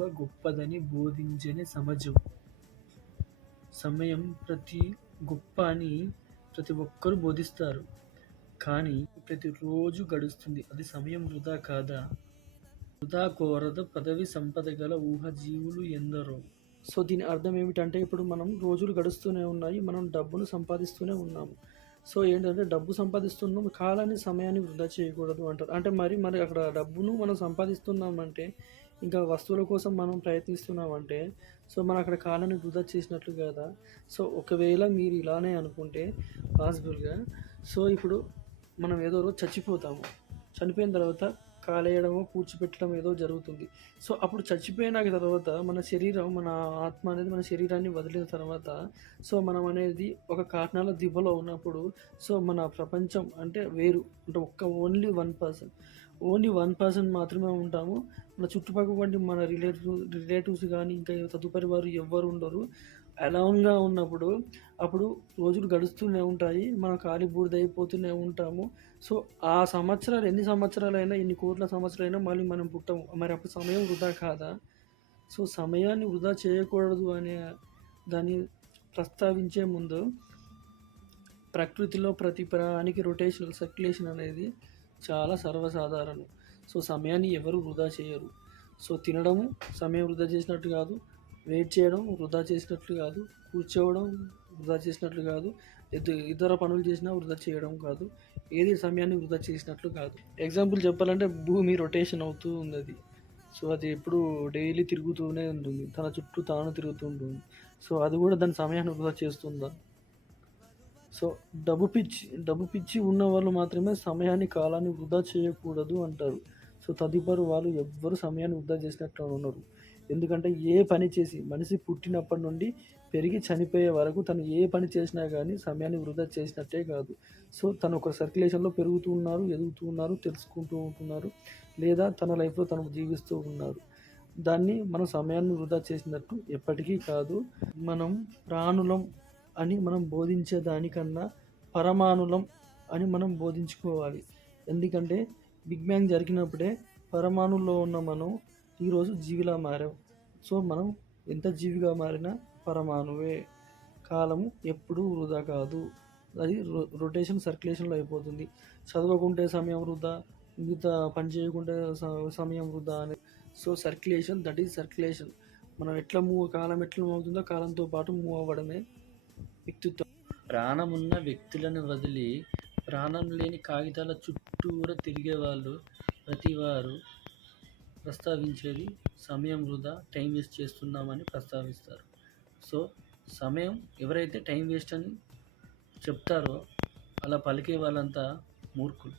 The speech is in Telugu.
విలువ గొప్పదని బోధించని సమాజం. సమయం గొప్ప అని ప్రతి ఒక్కరూ బోధిస్తారు. కానీ ప్రతిరోజు గడుస్తుంది. అది సమయం వృధా కాదా? వృధా కోరద పదవి సంపద గల ఊహజీవులు ఎందరో. సో దీని అర్థం ఏమిటంటే, ఇప్పుడు మనం రోజులు గడుస్తూనే ఉన్నాయి, మనం డబ్బును సంపాదిస్తూనే ఉన్నాము. సో ఏంటంటే డబ్బు సంపాదిస్తున్నాం, కాలాన్ని సమయాన్ని వృధా చేయకూడదు అంటారు. అంటే మరి అక్కడ డబ్బును మనం సంపాదిస్తున్నామంటే, ఇంకా వస్తువుల కోసం మనం ప్రయత్నిస్తున్నామంటే, సో మనం అక్కడ కాలాన్ని వృధా చేసినట్లు కదా. సో ఒకవేళ మీరు ఇలానే అనుకుంటే పాసిబుల్గా, సో ఇప్పుడు మనం ఏదో రోజు చచ్చిపోతాము. చనిపోయిన తర్వాత కాలేయడమో పూడ్చిపెట్టడం ఏదో జరుగుతుంది. సో అప్పుడు చచ్చిపోయిన తర్వాత మన శరీరం, మన ఆత్మ అనేది మన శరీరాన్ని వదిలిన తర్వాత, సో మనం అనేది ఒక కారణాల దిబ్బలో ఉన్నప్పుడు, సో మన ప్రపంచం అంటే వేరు, అంటే ఓన్లీ 1% మాత్రమే ఉంటాము. మన చుట్టుపక్కల వంటి మన రిలేటివ్స్ కానీ ఇంకా తదుపరి వారు ఎవ్వరు ఉండరు. అలోన్గా ఉన్నప్పుడు అప్పుడు రోజులు గడుస్తూనే ఉంటాయి, మనం ఖాళీ బూడిదైపోతూనే ఉంటాము. సో ఆ సంవత్సరాలు ఎన్ని సంవత్సరాలైనా, ఎన్ని కోట్ల సంవత్సరాలైనా మళ్ళీ మనం పుట్టము. మరి అప్పుడు సమయం వృధా కాదా? సో సమయాన్ని వృధా చేయకూడదు అనే దాన్ని ప్రస్తావించే ముందు, ప్రకృతిలో ప్రతి ప్రాణికి సర్క్యులేషన్ అనేది చాలా సర్వసాధారణం. సో సమయాన్ని ఎవరు వృధా చేయరు. సో తినడము సమయం వృధా చేసినట్టు కాదు, వెయిట్ చేయడం వృధా చేసినట్లు కాదు, కూర్చోవడం వృధా చేసినట్లు కాదు, ఇతర పనులు చేసినా వృధా చేయడం కాదు, ఏది సమయాన్ని వృధా చేసినట్లు కాదు. ఎగ్జాంపుల్ చెప్పాలంటే భూమి రొటేషన్ అవుతూ ఉంది అది. సో అది ఎప్పుడు డైలీ తిరుగుతూనే ఉంటుంది, తన చుట్టూ తాను తిరుగుతూ ఉంటుంది. సో అది కూడా దాని సమయాన్ని వృధా చేస్తుందా? సో డబ్బు పిచ్చి ఉన్న వాళ్ళు మాత్రమే సమయాన్ని, కాలాన్ని వృధా చేయకూడదు అంటారు. సో తదుపరి వాళ్ళు ఎవ్వరు సమయాన్ని వృధా చేసినట్లు ఉన్నారు. ఎందుకంటే ఏ పని చేసి మనిషి పుట్టినప్పటి నుండి పెరిగి చనిపోయే వరకు తను ఏ పని చేసినా కానీ సమయాన్ని వృధా చేసినట్టే కాదు. సో తను ఒక సర్క్యులేషన్లో పెరుగుతూ ఉన్నారు, ఎదుగుతూ ఉన్నారు, తెలుసుకుంటూ ఉంటున్నారు, లేదా తన లైఫ్లో తను జీవిస్తూ ఉన్నారు. దాన్ని మనం సమయాన్ని వృధా చేసినట్టు ఎప్పటికీ కాదు. మనం ప్రాణులం అని మనం బోధించే దానికన్నా పరమాణులం అని మనం బోధించుకోవాలి. ఎందుకంటే బిగ్ బ్యాంగ్ జరిగినప్పుడే పరమాణుల్లో ఉన్న మనం ఈరోజు జీవిలా మారాం. సో మనం ఎంత జీవిగా మారినా పరమాణువే. కాలము ఎప్పుడూ వృధా కాదు, అది సర్క్యులేషన్లో అయిపోతుంది. చదవకుంటే సమయం వృధా, మిగతా పని చేయకుంటే సమయం వృధా అని. So that is circulation. మనం కాలం ఎట్లా మూవ్ అవుతుందో కాలంతో పాటు మూవ్ అవ్వడమే వ్యక్తిత్వం. ప్రాణమున్న వ్యక్తులను వదిలి ప్రాణం లేని కాగితాల చుట్టూరా తిరిగేవాళ్ళు ప్రతివారు ప్రస్తావించేది సమయం వృధా, టైం వేస్ట్ చేస్తున్నామని ప్రస్తావిస్తారు. సో సమయం ఎవరైతే టైం వేస్ట్ అని చెప్తారో అలా పలికే వాళ్ళంతా మూర్ఖులు.